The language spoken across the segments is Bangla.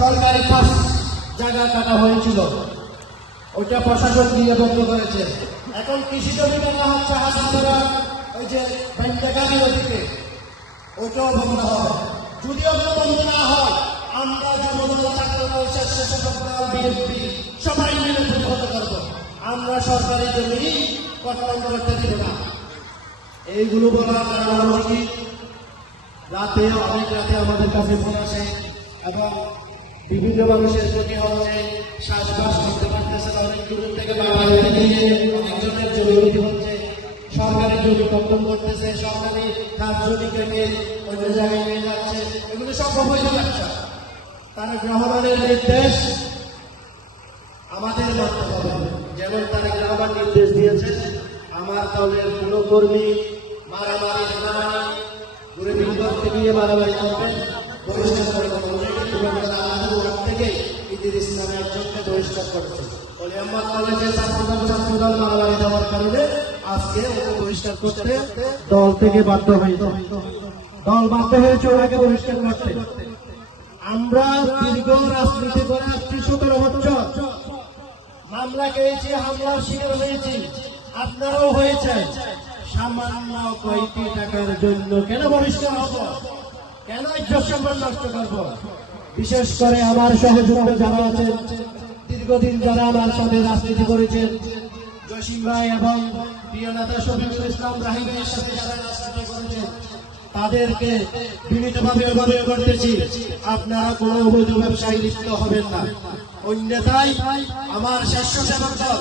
সরকারি খাস জায়গা কাটা হয়েছিল, ওইটা প্রশাসন দিয়ে বন্ধ করেছে। এখন কৃষি জমি কাটা হচ্ছে হাসপাতাল, ওই যে ব্যাংকাগানের ওদিকে, ওইটাও বন্ধ হবে। যদি ওগুলো বন্ধ না হয়, আমরা যুবদল, ছাত্রদল, স্বেচ্ছাসেবক দল, বিএনপি সবাই মিলে প্রতিহত করব। আমরা সরকারি জমি কর্তন করতে দিব না। এইগুলো বলার কারণ হলো কি, রাতে অনেক রাতে আমাদের কাছে ফোন আসে এবং বিভিন্ন মানুষের ক্ষতি হচ্ছে, শ্বাসবাস করতে পারতেছে না, অনেক দূর থেকে বাংলাদেশে নিয়ে অনেকজনের জমি হচ্ছে, সরকারি জমি কর্তন করতেছে, সরকারি খাস জমি কেটে অন্য জায়গায় নিয়ে যাচ্ছে, এগুলো সব অবৈধ ব্যবসা। তারেক রহমানের নির্দেশ আমাদের মানতে হবে। যেমন তারেক রহমান নির্দেশ দিয়েছে, আমার দলের কোনো কর্মী মারামারি হানাহানি ঘুরে বিপক্ষে নিয়ে মারামারি করবেন, বহিষ্কার করে থেকে ইদ্রিস নামে একজনকে বহিষ্কার করেছে। আমার কলেজে ছাত্রদল মারামারি দেওয়ার কারণে আজকে ওকে বহিষ্কার করতে দল থেকে বাধ্য হয়েছে, দল বাধ্য হয়েছে ওনাকে বহিষ্কার করতে। আমরা দীর্ঘ রাজনীতি করে আসছি 17 বছর, মামলা খেয়েছি, হামলার শিকার হয়েছি, আপনারাও হয়েছেন। সামান্য কয়েকটি টাকার জন্য কেন বহিষ্কার হব? কেন ইজ্জত সম্মান নষ্ট করব? বিশেষ করে আমার সহযোগী যারা আছেন, দীর্ঘদিন যারা আমার সাথে রাজনীতি করেছেন, জসিম ভাই এবং প্রিয় নেতা শফিকুল ইসলাম রাহিমের সাথে যারা রাজনীতি করেছেন, তাদেরকে বিনীতভাবে অনুরোধ করতেছি, আপনারা কোনো অবৈধ ব্যবসায় লিপ্ত হবেন না। অন্যথায় আমার স্বেচ্ছাসেবক দল,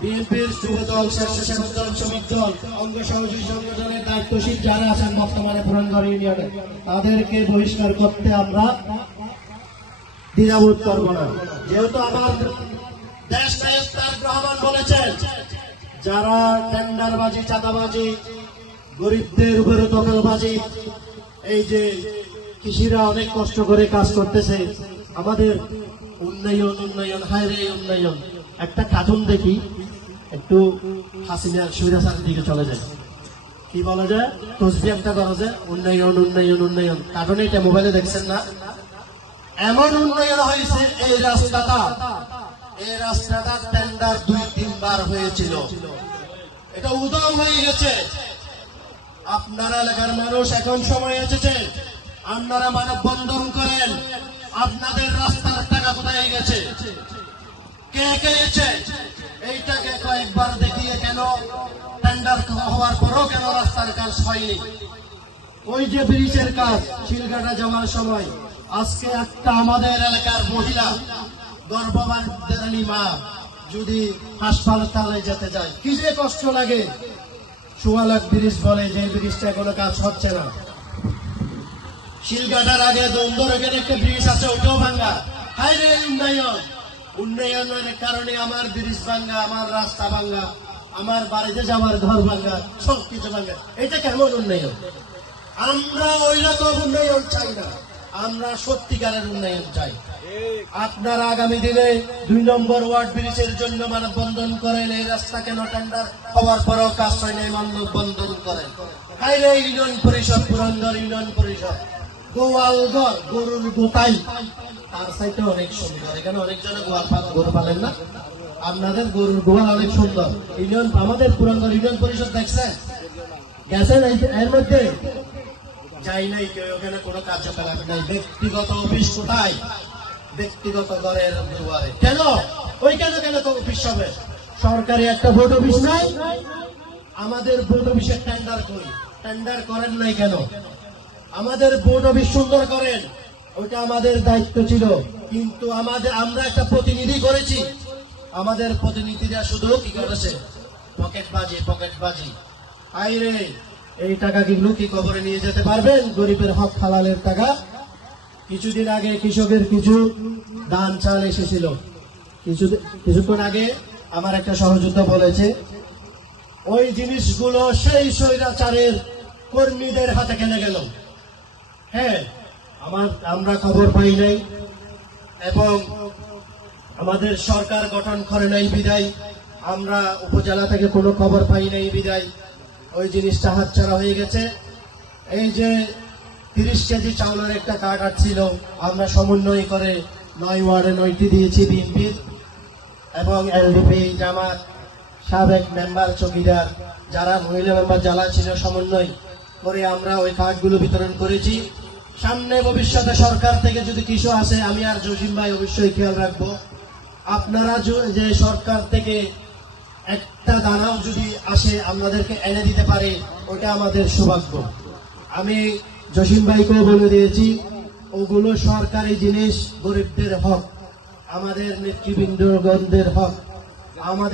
বিএনপির যুবদল, স্বেচ্ছাসেবক দল, শ্রমিক দল, অঙ্গ সহযোগী সংগঠনের দায়িত্বশীল যারা আছেন বর্তমানে পুরানগড় ইউনিয়নে, তাদেরকে বহিষ্কার করতে আমরা দ্বিধাবোধ করব না। যেহেতু আমার দেশ নায়ক তারেক রহমান বলেছেন, যারা টেন্ডারবাজি, চাঁদাবাজি, গরিবদের উপরে দখলবাজি, এই যে কৃষিরা অনেক কষ্ট করে কাজ করতেছে, আমাদের উন্নয়ন উন্নয়ন হায়রে উন্নয়ন। একটা কার্টুন দেখি, একটু হাসিনা সুবিধার দিকে চলে যায়, কি বলা যায়, তসবি একটা করা যায়, উন্নয়ন উন্নয়ন উন্নয়ন। কার্টুনে এটা মোবাইলে দেখছেন না? এমন উন্নয়ন হয়েছে এই রাস্তাটা, এই রাস্তাটা টেন্ডার 2-3 বার হয়েছিল, এটা উদম হয়ে গেছে। আপনারা এলাকার মানুষ এখন সময় এসেছে, আপনারা মানববন্ধন করেন। আপনাদের রাস্তার টাকা কোথায় গেছে, কে খেয়েছে? এইটাকে কয়েকবার দেখিয়ে কেন টেন্ডার হওয়ার পরও কেন রাস্তার কাজ হয়নি? ওই যে ব্রিজের কাজ শিলঘাটা যাওয়ার সময়, আজকে একটা আমাদের এলাকার মহিলা গর্ভবতী মা যদি হাসপাতালে যেতে যায়, কি যে কষ্ট লাগে। সুয়ালাক ব্রিজ বলে যে ব্রিজটা কোনো কাজ হচ্ছে না। শিলঘাটার আগে দন্দরগের একটা ব্রিজ আছে, ওটাও ভাঙ্গা। হাইরে উন্নয়ন, উন্নয়নের কারণে আমার ব্রিজ ভাঙ্গা, আমার রাস্তা ভাঙ্গা, আমার বাড়িতে যাওয়ার ঘর ভাঙ্গা, সবকিছু ভাঙ্গা। এটা কেমন উন্নয়ন? আমরা ওই রকম উন্নয়ন চাই না, আমরা সত্যিকারের উন্নয়ন চাই। আপনারা আগামী দিনে 2 নম্বর ওয়ার্ড ব্রিজের জন্য মানববন্ধন করেন, এই রাস্তা কেন টেন্ডার হওয়ার পরও কাজ হয় নাই মানববন্ধন করেন। হাইরে ইউনিয়ন পরিষদ, পুরানগড় ইউনিয়ন পরিষদ, গোয়ালঘর, গরুর গোটাই, তার সাইডে অনেক সুন্দর। এখানে অনেকজনে গরু পালেন না, আপনাদের গরুর গোয়াল অনেক সুন্দর। ইউনিয়ন, আমাদের পুরানগড় ইউনিয়ন পরিষদ দেখছেন, গেছেন এর মধ্যে? যাই নাই কেউ, ওখানে কোনো কার্যকলাপ নাই। ব্যক্তিগত অফিস কোথায়? ব্যক্তিগত ঘরের দুয়ারে। কেন ওইখানে কেন তো অফিস হবে? সরকারি একটা ভোট অফিস নাই? আমাদের ভোট অফিসের টেন্ডার করি, টেন্ডার করেন নাই কেন? আমাদের ভোট অফিস সুন্দর করেন, ওইটা আমাদের দায়িত্ব ছিল। কিন্তু আমরা একটা প্রতিনিধি করেছি, আমাদের প্রতিনিধিরা শুধু কি করেছে? পকেটবাজি। আইরে এই টাকা কিন্তু কি কবরে নিয়ে যেতে পারবেন? গরিবের হক হালালের টাকা। কিছুদিন আগে কৃষকের কিছু ধান চাল এসেছিল, কিছুক্ষণ আগে আমার একটা সহযোদ্ধা বলেছে, ওই জিনিসগুলো সেই স্বৈরাচারের কর্মীদের হাতে কেন গেল? হ্যাঁ, আমরা খবর পাই নাই এবং আমাদের সরকার গঠন করে নাই বিদায়, আমরা উপজেলা থেকে কোনো খবর পাই নাই বিদায় ওই জিনিসটা হাতছাড়া হয়ে গেছে। এই যে 30 কেজি চাউলের একটা কার্ড আসছিল, আমরা সমন্বয় করে 9 ওয়ার্ডে 9টি দিয়েছি বিএনপির এবং এলডিপি জামাত সাবেক মেম্বার চৌকিদার যারা মহিলা মেম্বার যারা ছিল সমন্বয় করে আমরা ওই কার্ডগুলো বিতরণ করেছি। সামনে ভবিষ্যতে সরকার থেকে যদি কিছু আসে আমি আর জসিম ভাই অবশ্যই খেয়াল রাখবো। আপনারা যে সরকার থেকে একটা দানাও যদি আসে আপনাদেরকে এনে দিতে পারে ওটা আমাদের সৌভাগ্য। আমি জসিম ভাইকেও বলে দিয়েছি ওগুলো সরকারি জিনিস, গরিবদের হক, আমাদের নেতৃবৃন্দগণদের হক। আমাদের